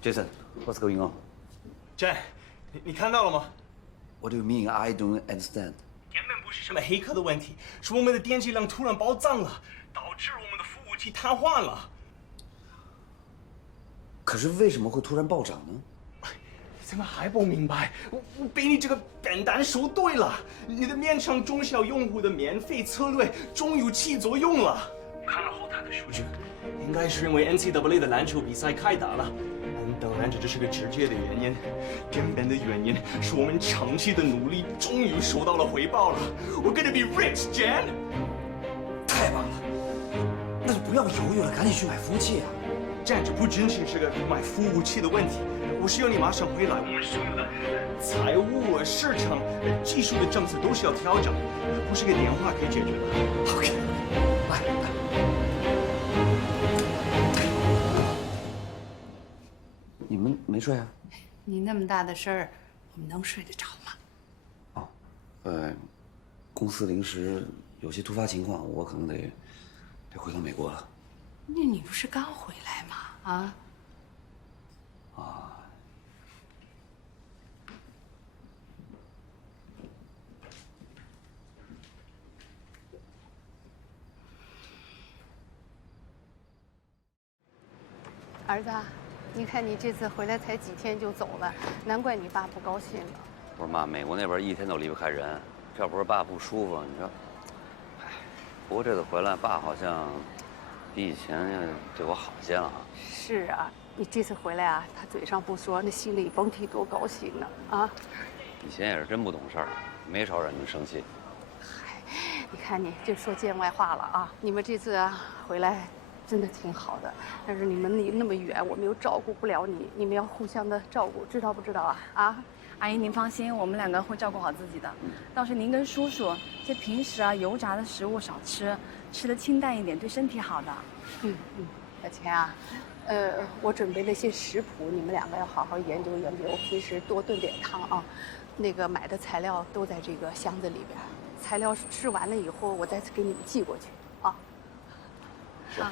Jason, what's going on? Jen，你看到了吗？ What do you mean? I don't understand. 根本不是什么黑客的问题，是我们的电气量突然暴涨了，导致我们的服务器瘫痪了。可是为什么会突然暴涨呢？ 怎么还不明白？我被你这个笨蛋说对了，你的面向中小用户的免费策略终于起作用了。看了后台的数据，应该是因为 NCAA 的篮球比赛开打了。当然，这只是个直接的原因，根本的原因是我们长期的努力终于收到了回报了。We're gonna be rich, Jen！ 太棒了，那就不要犹豫了，赶紧去买服务器啊！ Jen， 这不仅仅是个买服务器的问题，我需要你马上回来。我们所有的财务、市场、技术的政策都需要调整，不是个电话可以解决的。OK， 来。你们没睡啊？你那么大的事儿，我们能睡得着吗？哦，公司临时有些突发情况，我可能得回到美国了。那你不是刚回来吗？儿子，你看你这次回来才几天就走了，难怪你爸不高兴了。不是妈，美国那边一天都离不开人，这要不是爸不舒服，你说，哎，不过这次回来，爸好像比以前对我好些了啊。是啊，你这次回来啊，他嘴上不说，那心里甭提多高兴呢啊！以前也是真不懂事儿，没少让你们生气。嗨，你看你就说见外话了啊！你们这次啊回来。 真的挺好的，但是你们离那么远，我们又照顾不了你，你们要互相的照顾，知道不知道啊？啊，阿姨您放心，我们两个会照顾好自己的。倒是您跟叔叔，这平时啊油炸的食物少吃，吃的清淡一点，对身体好的。小钱啊，我准备了些食谱，你们两个要好好研究研究，平时多炖点汤啊。那个买的材料都在这个箱子里边，材料吃完了以后，我再给你们寄过去啊。是。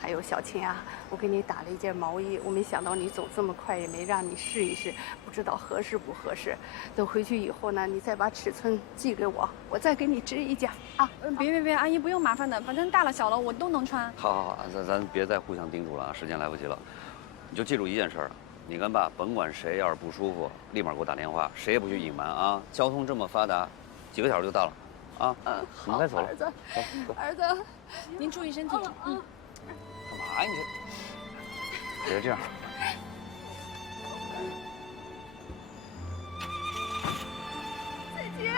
还有小青啊，我给你打了一件毛衣，我没想到你走这么快，也没让你试一试，不知道合适不合适。等回去以后呢，你再把尺寸寄给我，我再给你织一件啊。别，阿姨不用麻烦的，反正大了小了我都能穿。好，咱别再互相叮嘱了啊，时间来不及了。你就记住一件事儿，你跟爸甭管谁要是不舒服，立马给我打电话，谁也不许隐瞒啊。交通这么发达，几个小时就到了，啊。我们该走了。儿子，儿子，您注意身体。干嘛呀你这？别这样。再见。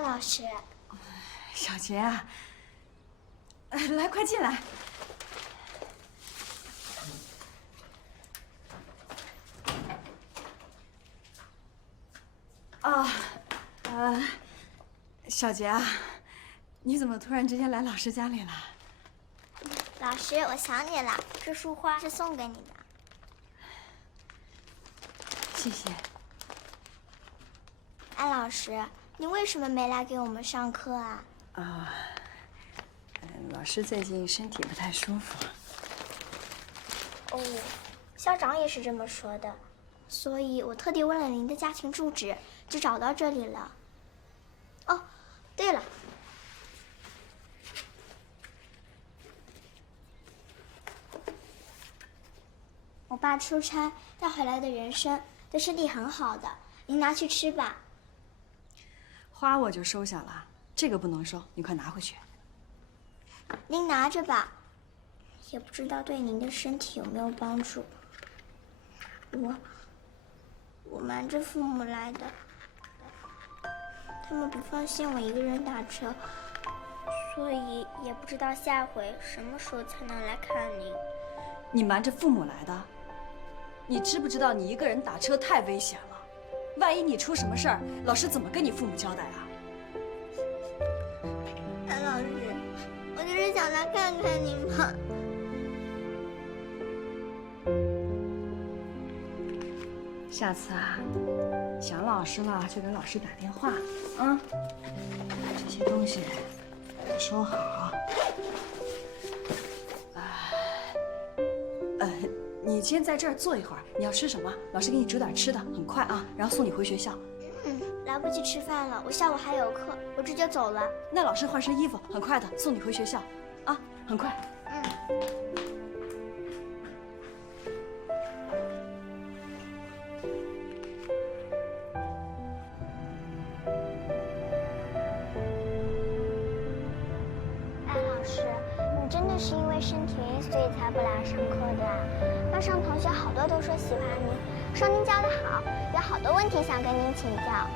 老师，小杰啊，来，快进来。小杰啊，你怎么突然之间来老师家里了？老师，我想你了，这束花是送给你的。谢谢。安老师，你为什么没来给我们上课啊？老师最近身体不太舒服。哦，校长也是这么说的，所以我特地问了您的家庭住址，就找到这里了。哦，对了，我爸出差带回来的人参对身体很好的，您拿去吃吧。花我就收下了，这个不能收，你快拿回去。您拿着吧。也不知道对您的身体有没有帮助。我瞒着父母来的，他们不放心我一个人打车，所以也不知道下回什么时候才能来看您。你瞒着父母来的？你知不知道你一个人打车太危险了？万一你出什么事儿，老师怎么跟你父母交代啊？安老师，我就是想来看看您嘛。下次啊，想老师了就给老师打电话啊。把这些东西都收好。你先在这儿坐一会儿。你要吃什么？老师给你煮点吃的，很快啊，然后送你回学校。来不及吃饭了，我下午还有课，我直接走了。那老师换身衣服，很快的送你回学校，啊，很快。艾老师，你真的是因为身体原因，所以才不来上课的啊？班上同学好多都说喜欢您，说您教得好，有好多问题想跟您请教。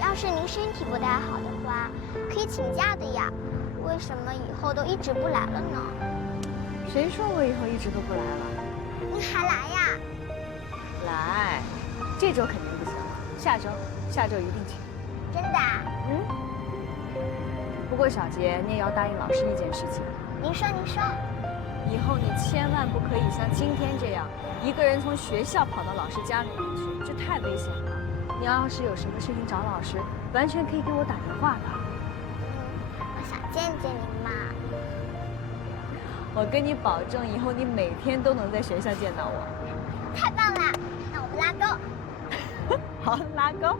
要是您身体不太好的话，可以请假的呀。为什么以后都一直不来了呢？谁说我以后一直都不来了？你还来呀？来，这周肯定不行了，下周一定去。真的啊？不过小杰，你也要答应老师一件事情。您说。以后你千万不可以像今天这样，一个人从学校跑到老师家里面去，这太危险了。你要是有什么事情找老师，完全可以给我打电话的。我想见见您嘛。我跟你保证，以后你每天都能在学校见到我。太棒了，那我们拉钩。好，拉钩。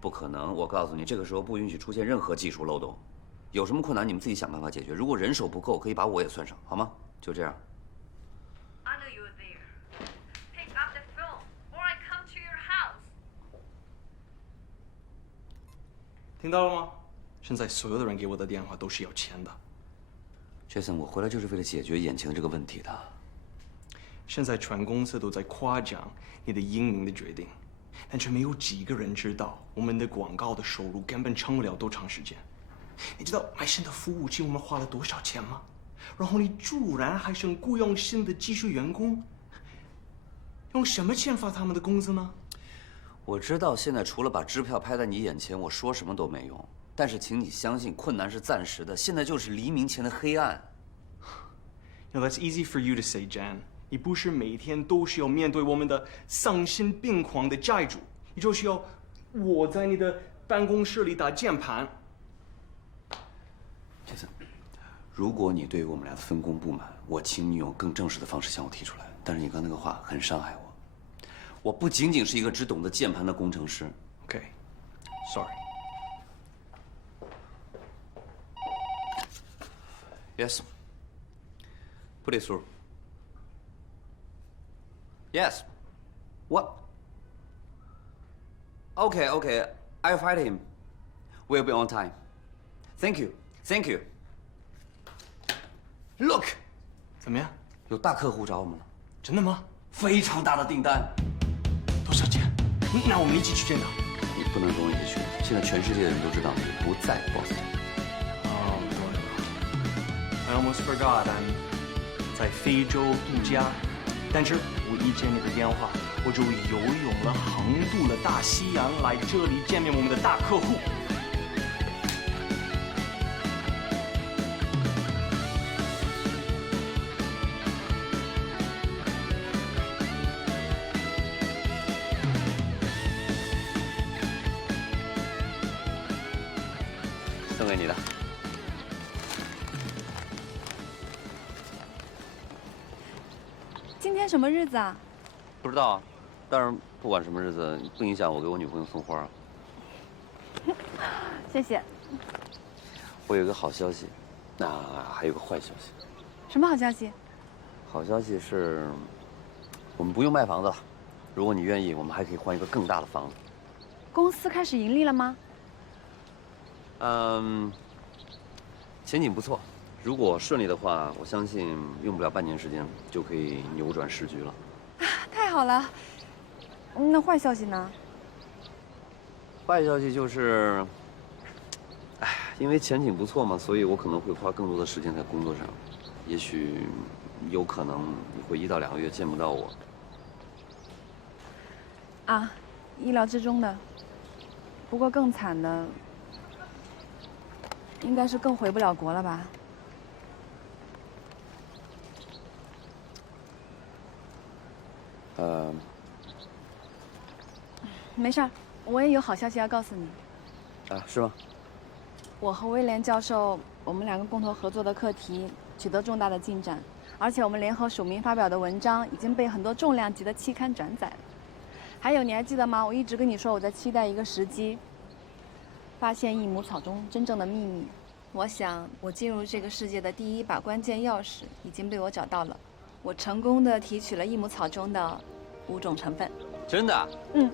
不可能！我告诉你，这个时候不允许出现任何技术漏洞。有什么困难你们自己想办法解决。如果人手不够，可以把我也算上，好吗？就这样。听到了吗？现在所有的人给我的电话都是要钱的。Jason， 我回来就是为了解决眼前的这个问题的。现在全公司都在夸奖你的英明的决定，但却没有几个人知道我们的广告的收入根本撑不了多长时间。你知道买新的服务器我们花了多少钱吗？然后你居然还想雇佣新的技术员工，用什么钱发他们的工资呢？我知道现在除了把支票拍在你眼前，我说什么都没用。但是请你相信，困难是暂时的，现在就是黎明前的黑暗。You know, that's easy for you to say, Jan. 你不是每天都需要面对我们的丧心病狂的债主，你就需要我在你的办公室里打键盘。Jason， 如果你对于我们俩的分工不满，我请你用更正式的方式向我提出来。但是你刚那个话很伤害我。我不仅仅是一个只懂得键盘的工程师。Okay, sorry. Yes. Put it through. Yes. What? Okay, okay. I'll fight him. We'll be on time. Thank you. Thank you. Look. 怎么样？有大客户找我们了。真的吗？非常大的订单。多少钱？那我们一起去见他。你不能跟我一起去。现在全世界的人都知道你不在 Boston。Oh, I almost forgot. I'm 在非洲度假，但是我一接你的电话，我就游泳了，横渡了大西洋，来这里见面我们的大客户。送给你的。今天什么日子啊？不知道啊，但是不管什么日子，不影响我给我女朋友送花啊。谢谢。我有一个好消息，还有个坏消息。什么好消息？好消息是，我们不用卖房子了。如果你愿意，我们还可以换一个更大的房子。公司开始盈利了吗？前景不错。如果顺利的话，我相信用不了半年时间就可以扭转时局了。太好了。那坏消息呢？坏消息就是，因为前景不错嘛，所以我可能会花更多的时间在工作上，也许有可能你会1到2个月见不到我。啊，意料之中的。不过更惨的，应该是更回不了国了吧？没事儿，我也有好消息要告诉你。是吗？我和威廉教授，我们2个共同合作的课题取得重大的进展，而且我们联合署名发表的文章已经被很多重量级的期刊转载了。还有，你还记得吗？我一直跟你说我在期待一个时机，发现益母草中真正的秘密。我想，我进入这个世界的第1把关键钥匙已经被我找到了。我成功的提取了益母草中的5种成分。真的？嗯。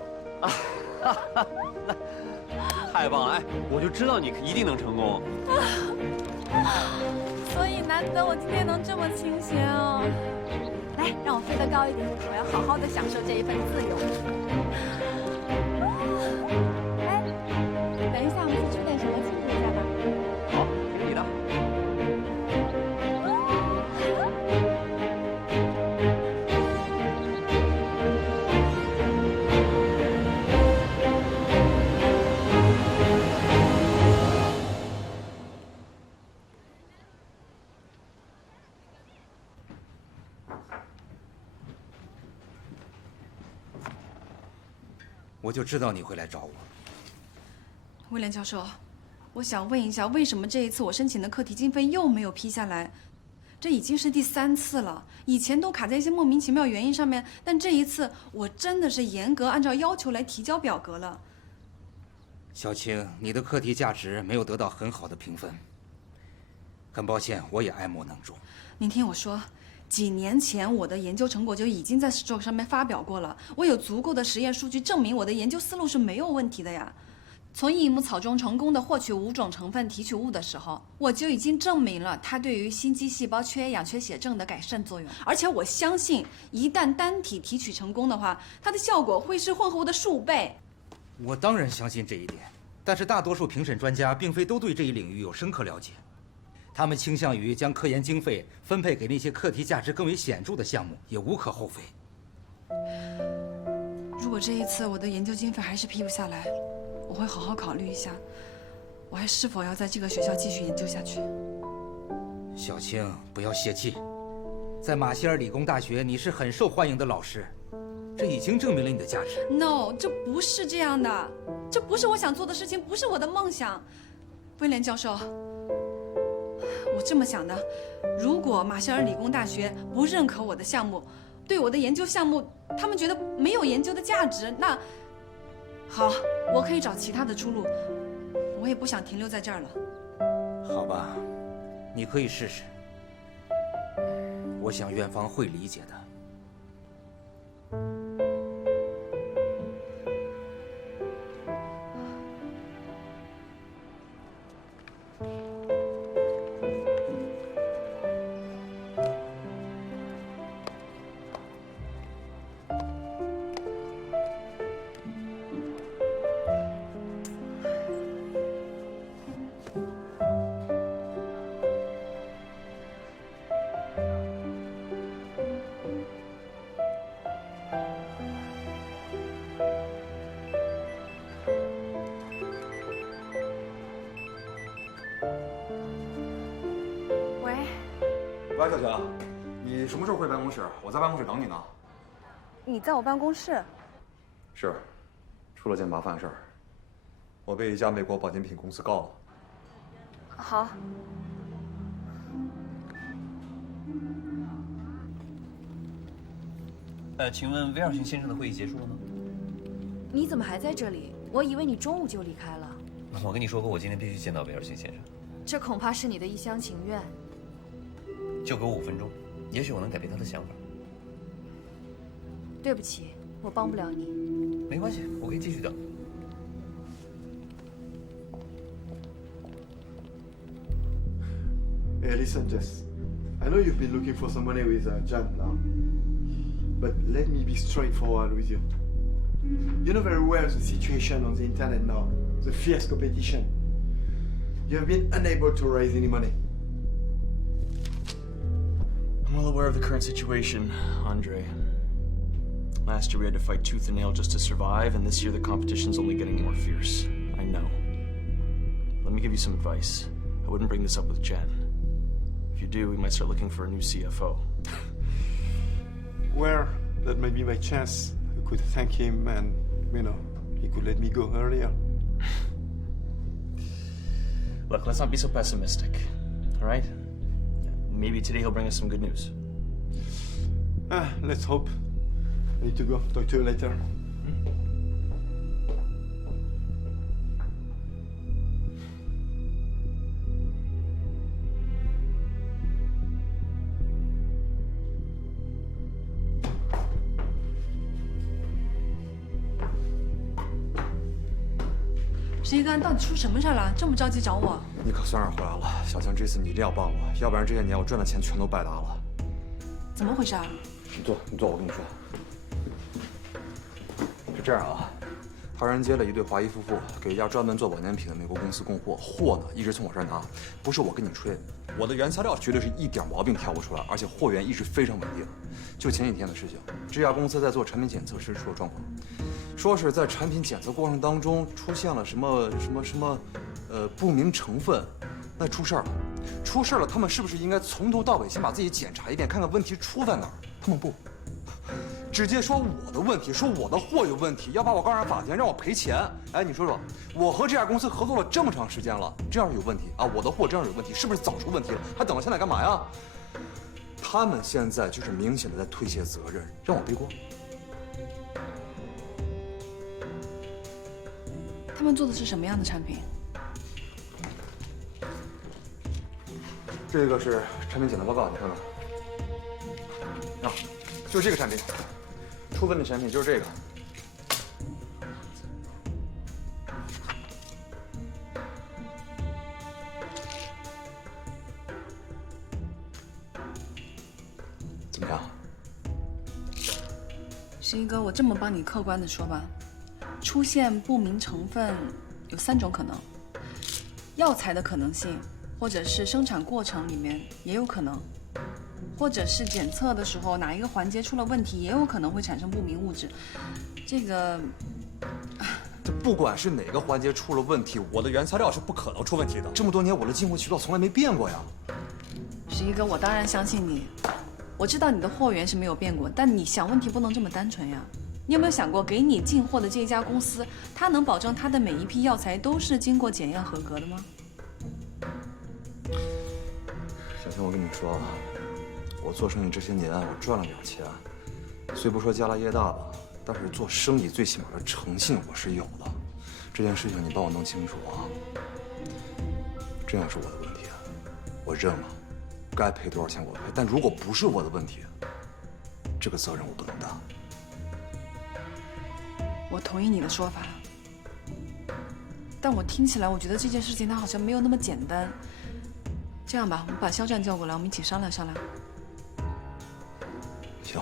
太棒了！哎，我就知道你一定能成功。所以难得我今天能这么清闲哦。来，让我飞得高一点，我要好好的享受这一份自由。哎，等一下，我们去吃点什么庆祝一下吧？好，听你的。我就知道你会来找我。威廉教授，我想问一下，为什么这一次我申请的课题经费又没有批下来？这已经是第3次了，以前都卡在一些莫名其妙原因上面，但这一次我真的是严格按照要求来提交表格了。小青，你的课题价值没有得到很好的评分，很抱歉，我也爱莫能助。您听我说。几年前，我的研究成果就已经在 Stroke 上面发表过了。我有足够的实验数据证明我的研究思路是没有问题的呀。从益母草中成功的获取5种成分提取物的时候，我就已经证明了它对于心肌细胞缺氧缺血症的改善作用。而且我相信，一旦单体提取成功的话，它的效果会是混合物的数倍。我当然相信这一点，但是大多数评审专家并非都对这一领域有深刻了解。他们倾向于将科研经费分配给那些课题价值更为显著的项目，也无可厚非。如果这一次我的研究经费还是批不下来，我会好好考虑一下，我还是否要在这个学校继续研究下去。小青，不要泄气，在马歇尔理工大学你是很受欢迎的老师，这已经证明了你的价值。No， 这不是这样的，这不是我想做的事情，不是我的梦想。威廉教授。我这么想的，如果马歇尔理工大学不认可我的项目，对我的研究项目，他们觉得没有研究的价值，那好，我可以找其他的出路。我也不想停留在这儿了。好吧，你可以试试。我想院方会理解的。喂，小晴，你什么时候回办公室？我在办公室等你呢。你在我办公室？是，出了件麻烦事儿，我被一家美国保健品公司告了。好。请问威尔逊先生的会议结束了吗？你怎么还在这里？我以为你中午就离开了。我跟你说过，我今天必须见到威尔逊先生。这恐怕是你的一厢情愿。就给我5分钟，也许我能改变他的想法。对不起，我帮不了你。没关系，我可以继续等。Hey, listen, Jess. I know you've been looking for some money with Jan now. But let me be straightforward with you. You know very well the situation on the internet now, the fierce competition. You have been unable to raise any money. I'm well aware of the current situation, Andre. Last year we had to fight tooth and nail just to survive, and this year the competition's only getting more fierce. I know. Let me give you some advice. I wouldn't bring this up with Jen. If you do, we might start looking for a new CFO. Well, that may be my chance. I could thank him and, he could let me go earlier. Look, let's not be so pessimistic, all right? Maybe today he'll bring us some good news. Let's hope. I need to go. Talk to you later. 十一哥，到底出什么事了？这么着急找我？你可算是回来了，小强，这次你一定要帮我，要不然这些年我赚的钱全都白搭了。怎么回事啊？你坐，我跟你说。是这样啊，唐人接了一对华裔夫妇，给一家专门做保健品的美国公司供货，货呢一直从我这儿拿，不是我跟你吹，我的原材料绝对是一点毛病挑不出来，而且货源一直非常稳定。就前几天的事情，这家公司在做产品检测时出了状况。 说是在产品检测过程当中出现了什么不明成分，那出事儿了，出事儿了，他们是不是应该从头到尾先把自己检查一遍，看看问题出在哪儿？他们不，直接说我的问题，说我的货有问题，要把我告上法庭，让我赔钱。哎，你说说，我和这家公司合作了这么长时间了，这样有问题啊？我的货这样有问题，是不是早出问题了？还等到现在干嘛呀？他们现在就是明显的在推卸责任，让我背锅。 他们做的是什么样的产品？这个是产品检测报告，你看看。啊，就是这个产品，出问的产品就是这个。怎么样？十一哥，我这么帮你客观的说吧。 出现不明成分有3种可能：药材的可能性，或者是生产过程里面也有可能，或者是检测的时候哪一个环节出了问题，也有可能会产生不明物质。这不管是哪个环节出了问题，我的原材料是不可能出问题的。这么多年，我的进货渠道从来没变过呀。十一哥，我当然相信你，我知道你的货源是没有变过，但你想问题不能这么单纯呀。 你有没有想过，给你进货的这一家公司，它能保证它的每一批药材都是经过检验合格的吗？小晴，我跟你说啊，我做生意这些年，我赚了点钱，虽不说家大业大吧，但是做生意最起码的诚信我是有的。这件事情你帮我弄清楚啊。这样是我的问题，我认了，该赔多少钱我赔。但如果不是我的问题，这个责任我不能担。 我同意你的说法，但我听起来，我觉得这件事情它好像没有那么简单。这样吧，我们把肖战叫过来，我们一起商量商量。行。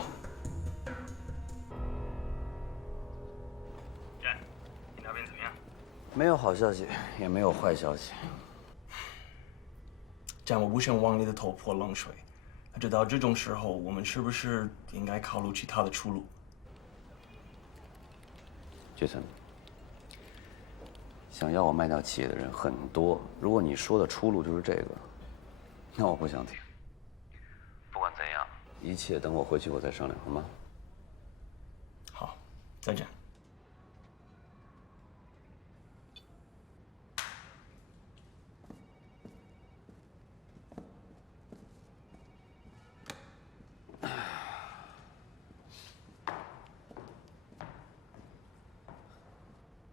战，你那边怎么样？没有好消息，也没有坏消息。战，我不想往你的头泼冷水。直到这种时候，我们是不是应该考虑其他的出路？ 杰森，想要我卖掉企业的人很多。如果你说的出路就是这个，那我不想听。不管怎样，一切等我回去我再商量，好吗？好，再见。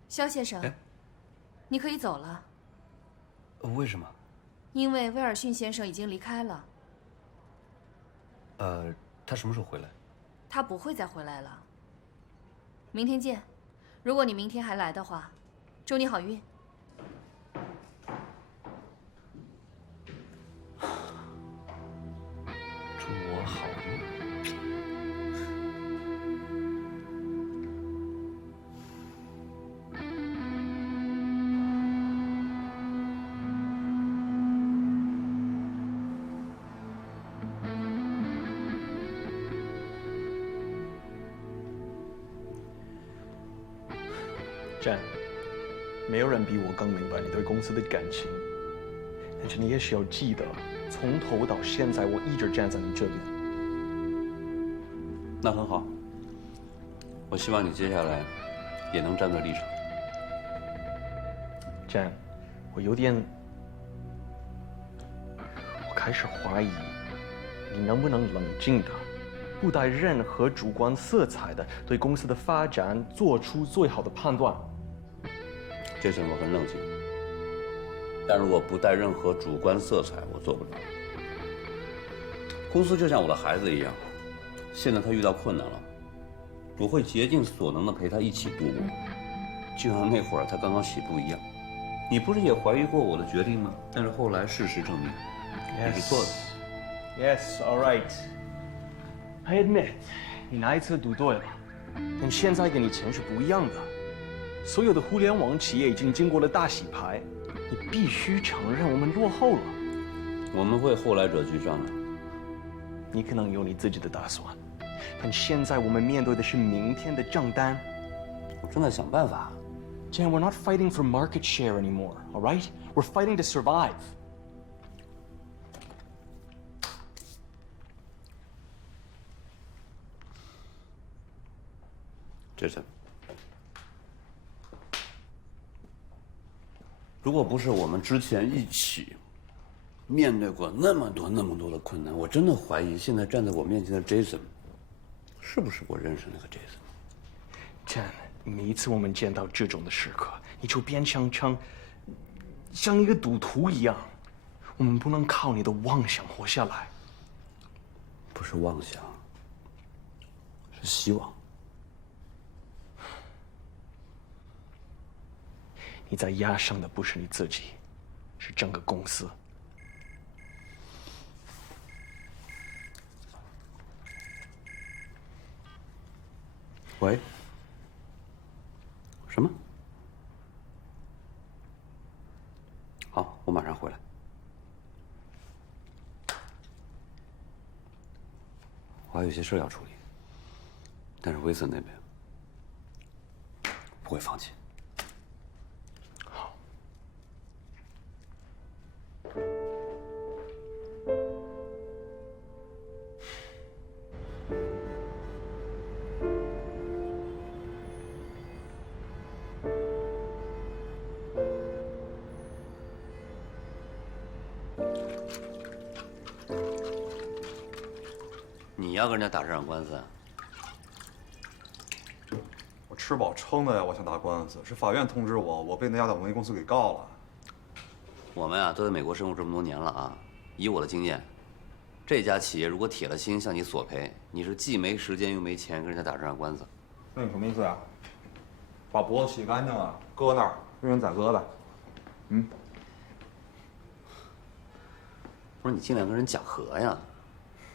肖先生，你可以走了。为什么？因为威尔逊先生已经离开了。他什么时候回来？他不会再回来了。明天见。如果你明天还来的话，祝你好运。Jan，没有人比我更明白你对公司的感情，但是你也需要记得，从头到现在我一直站在你这边。那很好，我希望你接下来也能站在立场。Jan，我开始怀疑，你能不能冷静的，不带任何主观色彩的对公司的发展做出最好的判断。这次我很冷静，但如果不带任何主观色彩，我做不了。公司就像我的孩子一样，现在他遇到困难了，我会竭尽所能的陪他一起度过，就像那会儿他刚刚起步一样。你不是也怀疑过我的决定吗？但是后来事实证明，你是错的。Yes, all right. I admit， 你那一次赌对了，但现在跟以前是不一样的。所有的互联网企业已经经过了大洗牌，你必须承认我们落后了。我们会后来者居上的。你可能有你自己的打算，但现在我们面对的是明天的账单。我正在想办法。Jan, we're not fighting for market share anymore, all right? We're fighting to survive. Jason， 如果不是我们之前一起面对过那么多的困难，我真的怀疑现在站在我面前的 Jason， 是不是我认识那个 Jason？ Jan， 每一次我们见到这种的时刻，你就变像一个赌徒一样。我们不能靠你的妄想活下来。不是妄想，是希望。你在压伤的不是你自己，是整个公司。喂？什么？好，我马上回来。我还有些事要处理，但是威森那边不会放弃。你要跟人家打这场官司啊？我吃饱撑的呀，我想打官司，是法院通知我，我被那家网媒公司给告了。我们啊都在美国生活这么多年了啊，以我的经验，这家企业如果铁了心向你索赔，你是既没时间又没钱跟人家打这场官司。那你什么意思呀？把脖子洗干净了，搁那儿，任人宰割呗。不是你尽量跟人讲和呀，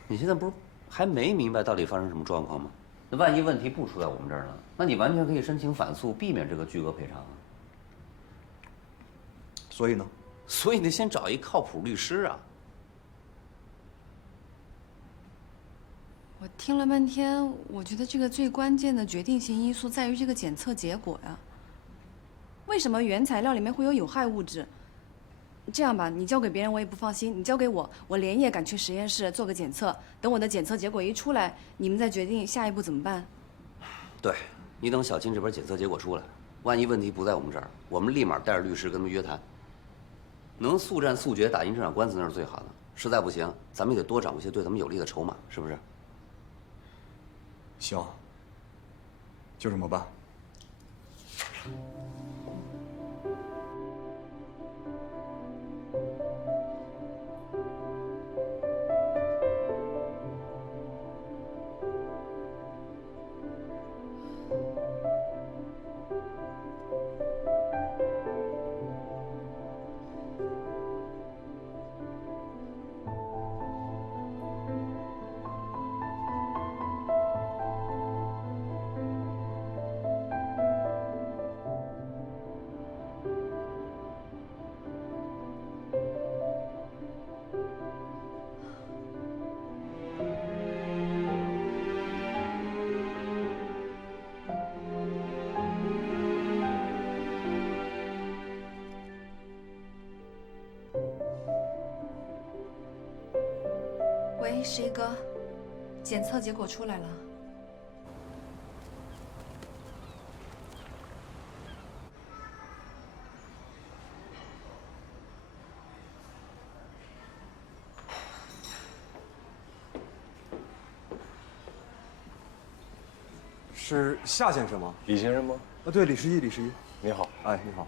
你现在不是还没明白到底发生什么状况吗？那万一问题不出在我们这儿呢？那你完全可以申请反诉，避免这个巨额赔偿啊。所以呢？所以你得先找一靠谱律师啊。我听了半天，我觉得这个最关键的决定性因素在于这个检测结果呀。为什么原材料里面会有有害物质？这样吧，你交给别人我也不放心，你交给我，我连夜赶去实验室做个检测，等我的检测结果一出来，你们再决定下一步怎么办。对，你等小青这边检测结果出来，万一问题不在我们这儿，我们立马带着律师跟他们约谈。能速战速决打赢这场官司那是最好的，实在不行，咱们也得多掌握一些对咱们有利的筹码，是不是？行，就这么办。喂，十一哥，检测结果出来了。是夏先生吗？李先生吗？对，李十一，李十一。你好，哎，你好，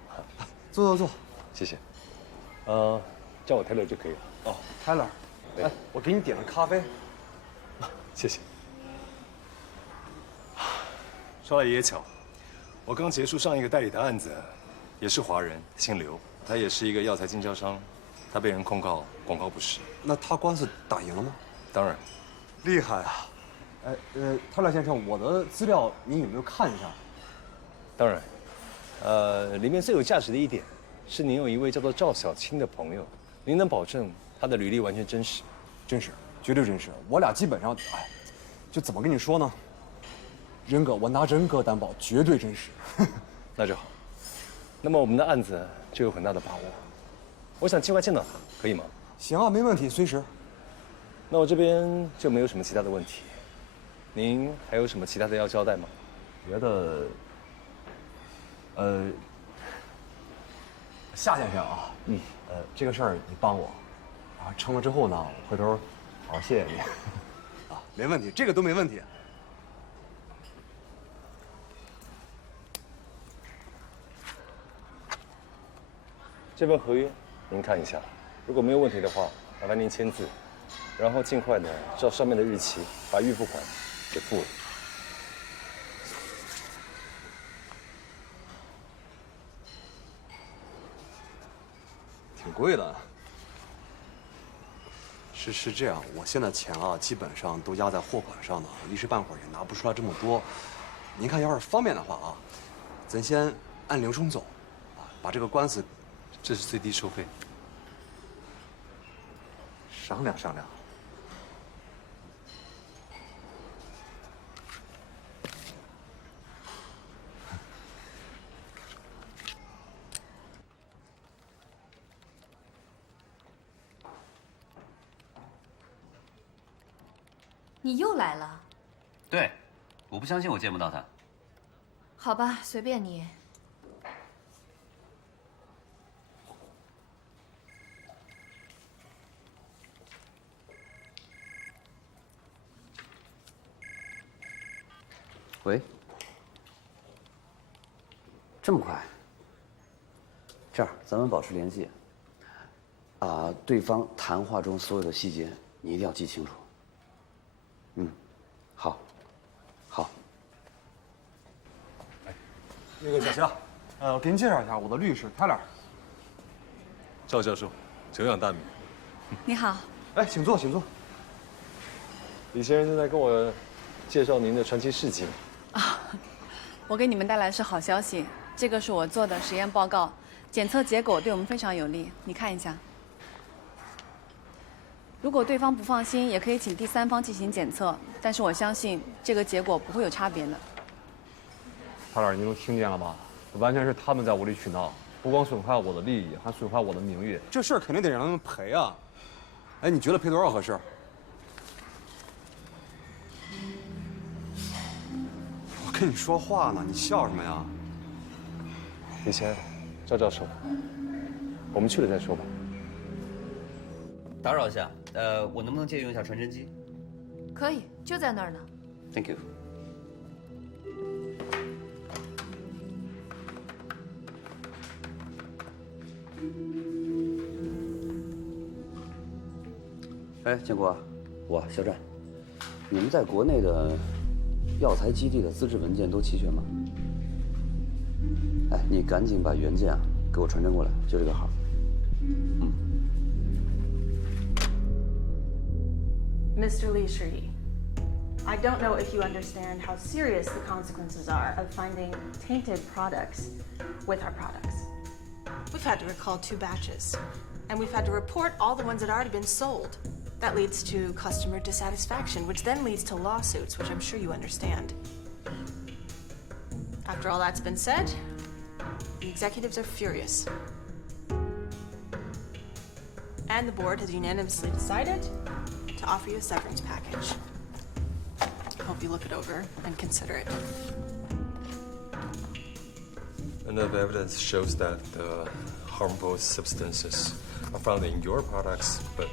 坐。谢谢。叫我 Taylor 就可以了。哦 ，Taylor，哎，我给你点了咖啡。谢谢。说来也巧，我刚结束上一个代理的案子，也是华人，姓刘，他也是一个药材经销商，他被人控告广告不实。那他官司打赢了吗？当然。厉害啊！哎，Taylor先生，我的资料您有没有看一下？当然。里面最有价值的一点是您有一位叫做赵小青的朋友，您能保证他的履历完全真实？真实，绝对真实。我俩基本上，哎，就怎么跟你说呢？人格，我拿人格担保，绝对真实。那就好。那么我们的案子就有很大的把握。我想尽快见到他，可以吗？行啊，没问题，随时。那我这边就没有什么其他的问题。您还有什么其他的要交代吗？别的，夏先生啊，这个事儿你帮我，啊，成了之后呢，我回头好好谢谢你。啊，没问题，这个都没问题。这份合约您看一下，如果没有问题的话，麻烦您签字，然后尽快的照上面的日期把预付款给付了。挺贵的。是这样，我现在钱啊，基本上都压在货款上呢，一时半会儿也拿不出来这么多。您看，要是方便的话啊，咱先按流程走，啊，把这个官司，这是最低收费。商量商量。你又来了？对，我不相信我见不到他。好吧，随便你。喂，这么快？这样，咱们保持联系。对方谈话中所有的细节，你一定要记清楚。好，好。那个小霞，我给您介绍一下，我的律师 Taylor。赵教授，久仰大名。你好。哎，请坐，请坐。李先生正在跟我介绍您的传奇事迹。我给你们带来的是好消息，这个是我做的实验报告，检测结果对我们非常有利，你看一下。如果对方不放心，也可以请第三方进行检测，但是我相信这个结果不会有差别的。Taylor，您都听见了吧？完全是他们在无理取闹，不光损害我的利益，还损害我的名誉。这事儿肯定得让他们赔啊！哎，你觉得赔多少合适？我跟你说话呢，你笑什么呀？李先生，赵教授，我们去了再说吧。打扰一下，我能不能借用一下传真机？可以，就在那儿呢。 Thank you。哎，建国，我肖战，你们在国内的药材基地的资质文件都齐全吗？哎，你赶紧把原件啊给我传真过来，就这个号。Mr. Li Shi, I don't know if you understand how serious the consequences are of finding tainted products with our products. We've had to recall 2 batches, and we've had to report all the ones that already been sold. That leads to customer dissatisfaction, which then leads to lawsuits, which I'm sure you understand. After all that's been said, the executives are furious. And the board has unanimously decided to offer you a severance package. Hope you look it over and consider it. Enough evidence shows that the harmful substances are found in your products, but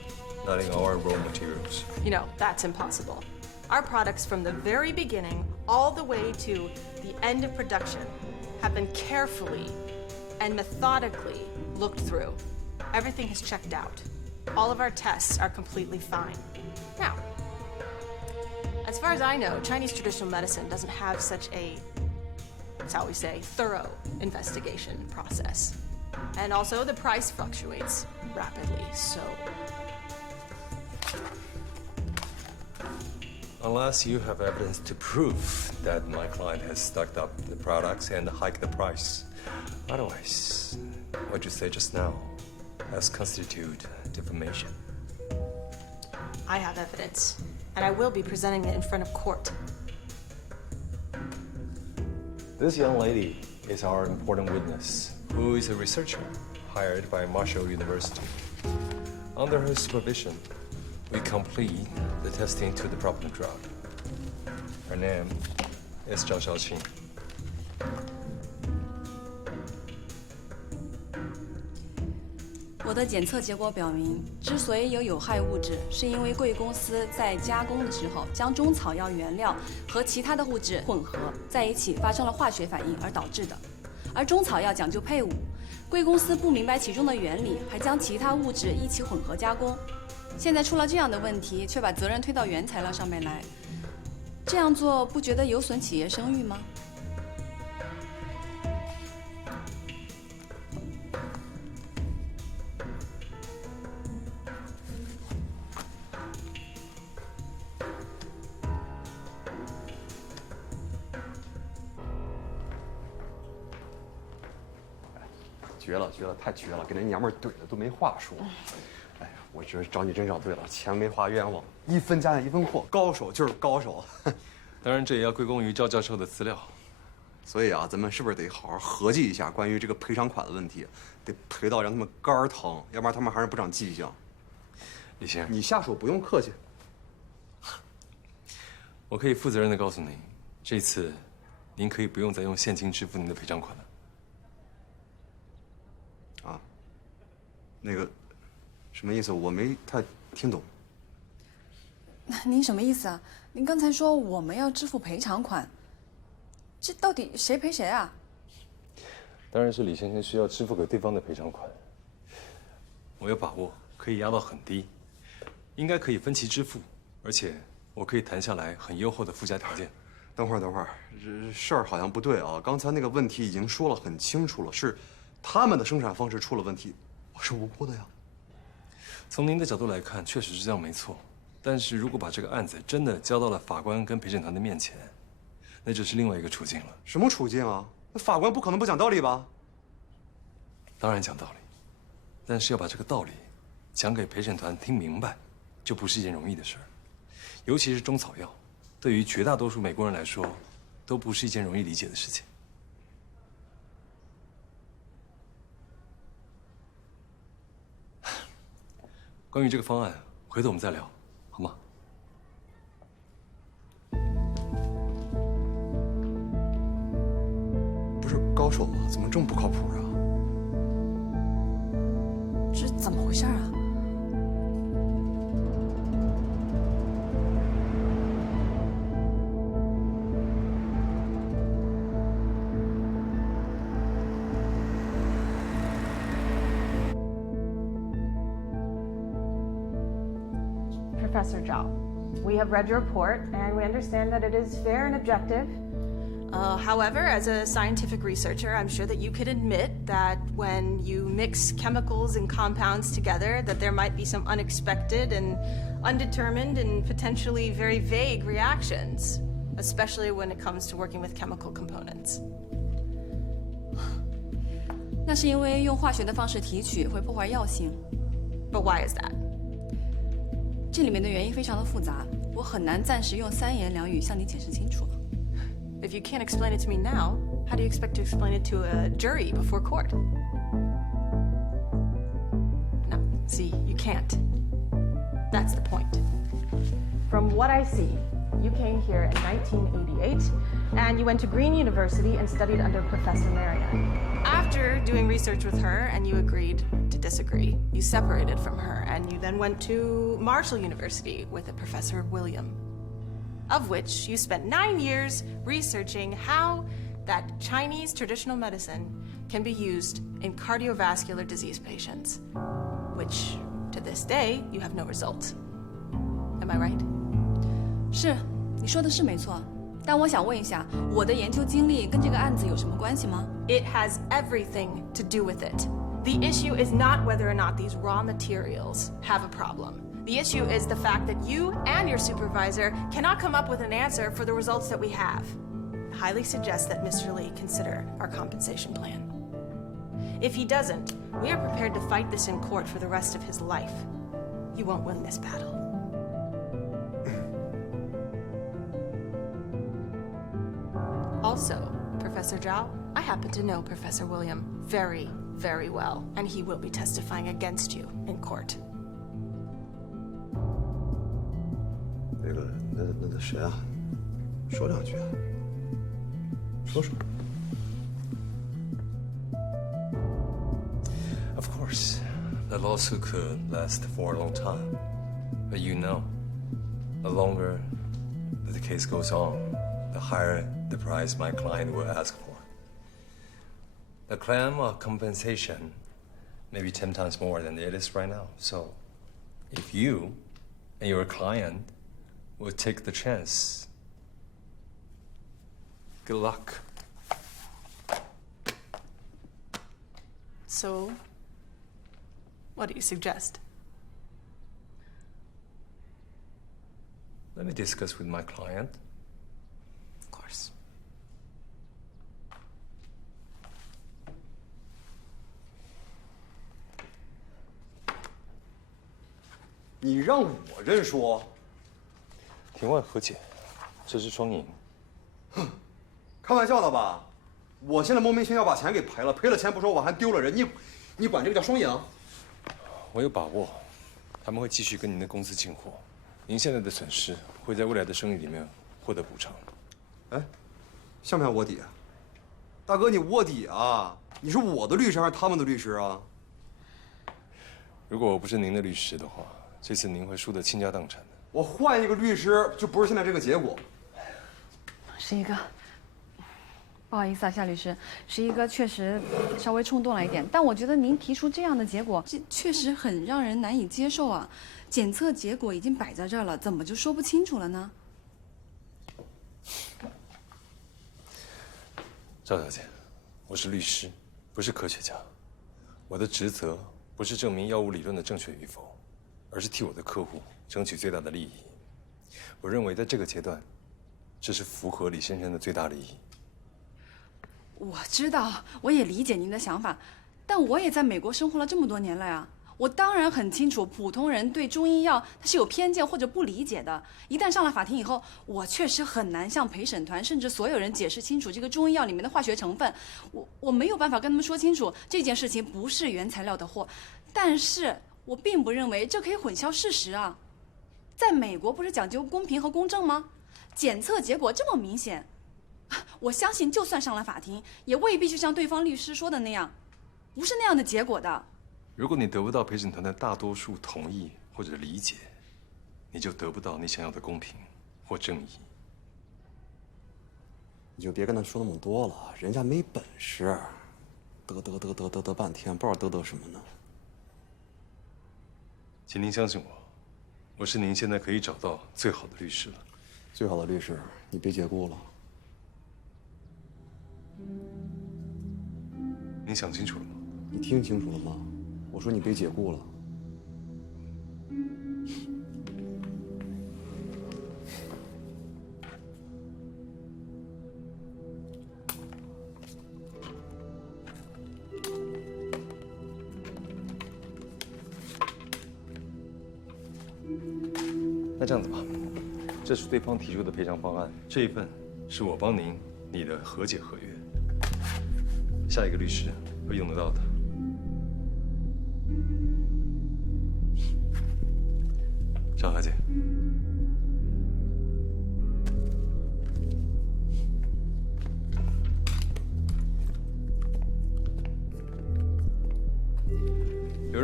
not in our raw materials. You know, that's impossible. Our products from the very beginning all the way to the end of production have been carefully and methodically looked through. Everything has checked out. All of our tests are completely fine. Now, as far as I know, Chinese traditional medicine doesn't have such a, shall we say, thorough investigation process. And also the price fluctuates rapidly, so. Unless you have evidence to prove that my client has stocked up the products and hiked the price. Otherwise, what you say just now has constituted defamation. I have evidence, and I will be presenting it in front of court. This young lady is our important witness, who is a researcher hired by Marshall University. Under her supervision, we complete the testing to the problem drug. Her name is Zhao Xiaoqing. 我的检测结果表明，之所以有有害物质，是因为贵公司在加工的时候将中草药原料和其他的物质混合在一起，发生了化学反应而导致的。而中草药讲究配伍，贵公司不明白其中的原理，还将其他物质一起混合加工。现在出了这样的问题，却把责任推到原材料上面来，这样做不觉得有损企业声誉吗？ 绝了，绝了，太绝了，给那娘们儿怼的都没话说。哎呀，我觉得找你真找对了，钱没花冤枉，1分家产1分货，高手就是高手。当然，这也要归功于赵教授的资料。所以啊，咱们是不是得好好合计一下关于这个赔偿款的问题？得赔到让他们肝儿疼，要不然他们还是不长记性。李先生，你下手不用客气。我可以负责任地告诉您，这次您可以不用再用现金支付您的赔偿款了。 啊，那个，什么意思？我没太听懂。您什么意思啊？您刚才说我们要支付赔偿款，这到底谁赔谁啊？当然是李先生需要支付给对方的赔偿款。我有把握可以压到很低，应该可以分期支付，而且我可以谈下来很优厚的附加条件。等会儿，这事儿好像不对啊！刚才那个问题已经说了很清楚了，是。 他们的生产方式出了问题，我是无辜的呀。从您的角度来看，确实是这样，没错。但是如果把这个案子真的交到了法官跟陪审团的面前，那就是另外一个处境了。什么处境啊？那法官不可能不讲道理吧？当然讲道理，但是要把这个道理讲给陪审团听明白，就不是一件容易的事儿。尤其是中草药，对于绝大多数美国人来说，都不是一件容易理解的事情。 关于这个方案，回头我们再聊，好吗？不是高手吗？怎么这么不靠谱啊？这怎么回事啊？ Professor Zhao, we have read your report and we understand that it is fair and objective. However, as a scientific researcher, I'm sure that you could admit that when you mix chemicals and compounds together, that there might be some unexpected and undetermined and potentially very vague reactions, especially when it comes to working with chemical components. 那是因为用化学的方式提取会破坏药性。But why is that? 这里面的原因非常的复杂，我很难暂时用3言2语向你解释清楚。If you can't explain it to me now, how do you expect to explain it to a jury before court? No, see, you can't. That's the point. from what I see, you came here in 1988, and you went to Green University and studied under Professor Marion. After doing research with her and you agreed to disagree, you separated from her and you then went to Marshall University with a Professor William, of which you spent 9 years researching how that Chinese traditional medicine can be used in cardiovascular disease patients, which to this day you have no results. Am I right? 是，你说的是没错。但我想问一下，我的研究经历跟这个案子有什么关系吗？ It has everything to do with it. The issue is not whether or not these raw materials have a problem. The issue is the fact that you and your supervisor cannot come up with an answer for the results that we have. I highly suggest that Mr. Lee consider our compensation plan. If he doesn't, we are prepared to fight this in court for the rest of his life. You won't win this battle. Also, Professor Zhao, I happen to know Professor William very, very well, and he will be testifying against you in court. 那谁啊？说两句啊。说说。 Of course, the lawsuit could last for a long time. But you know, the longer the case goes on, the higher the price my client will ask for. The claim of compensation may be 10 times more than it is right now. So, if you and your client will take the chance, good luck. So, what do you suggest? Let me discuss with my client. Of course. 你让我认输？庭外和解，这是双赢。哼，开玩笑的吧？我现在莫名其妙把钱给赔了，赔了钱不说，我还丢了人，你管这个叫双赢？我有把握，他们会继续跟您的公司进货，您现在的损失会在未来的生意里面获得补偿。哎，像不像卧底啊？大哥，你卧底啊？你是我的律师还是他们的律师啊？如果我不是您的律师的话，这次您会输得倾家荡产的。我换一个律师，就不是现在这个结果。是一个，不好意思啊，夏律师，是一个确实稍微冲动了一点，但我觉得您提出这样的结果，这确实很让人难以接受啊。检测结果已经摆在这儿了，怎么就说不清楚了呢？赵小姐，我是律师，不是科学家。我的职责不是证明药物理论的正确与否，而是替我的客户争取最大的利益。我认为在这个阶段，这是符合李先生的最大利益。我知道，我也理解您的想法，但我也在美国生活了这么多年了呀。我当然很清楚，普通人对中医药他是有偏见或者不理解的。一旦上了法庭以后，我确实很难向陪审团甚至所有人解释清楚这个中医药里面的化学成分。我没有办法跟他们说清楚这件事情不是原材料的货，但是我并不认为这可以混淆事实啊。在美国不是讲究公平和公正吗？检测结果这么明显，我相信就算上了法庭，也未必就像对方律师说的那样，不是那样的结果的。如果你得不到陪审团的大多数同意或者理解，你就得不到你想要的公平或正义。你就别跟他说那么多了，人家没本事，得半天，不知道得什么呢。请您相信我，我是您现在可以找到最好的律师了。最好的律师，你别解雇了。您想清楚了吗？你听清楚了吗？我说你被解雇了。那这样子吧，这是对方提出的赔偿方案，这一份是我帮你的和解合约，下一个律师会用得到的。赵小姐，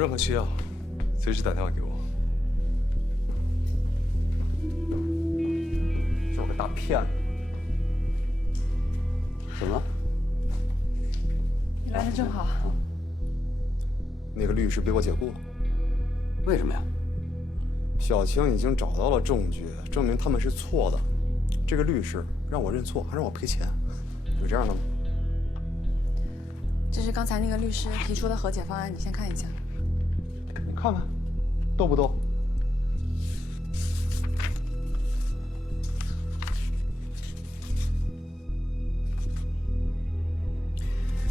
任何需要，随时打电话给我。就是个大骗子。怎么了？你来的正好。那个律师被我解雇了。为什么呀？小青已经找到了证据，证明他们是错的。这个律师让我认错，还让我赔钱，有这样的吗？这是刚才那个律师提出的和解方案，你先看一下。你看看，逗不逗？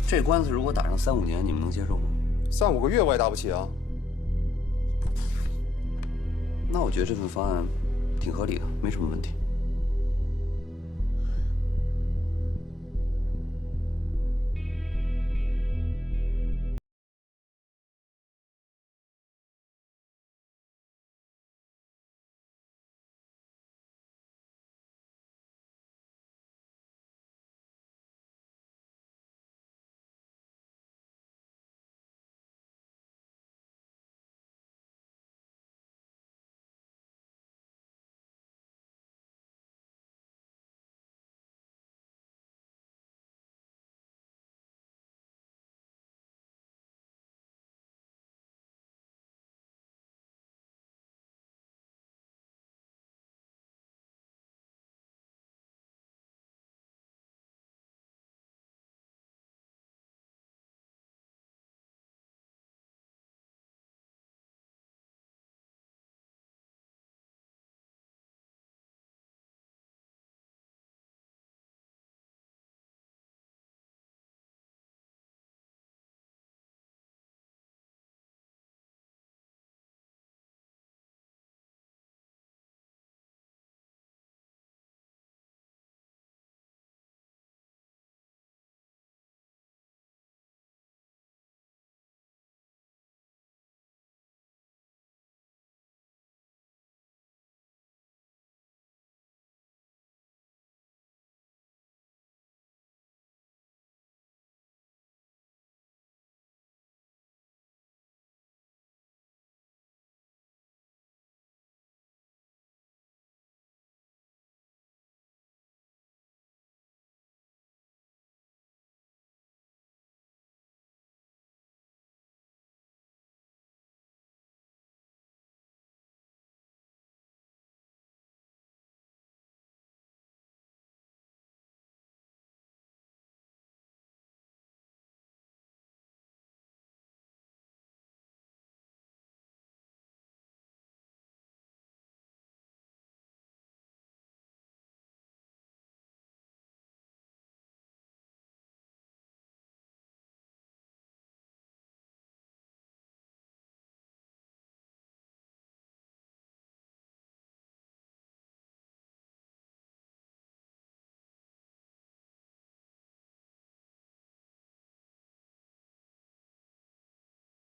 这官司如果打上3、5年，你们能接受吗？3、5个月我也打不起啊。那我觉得这份方案挺合理的，没什么问题。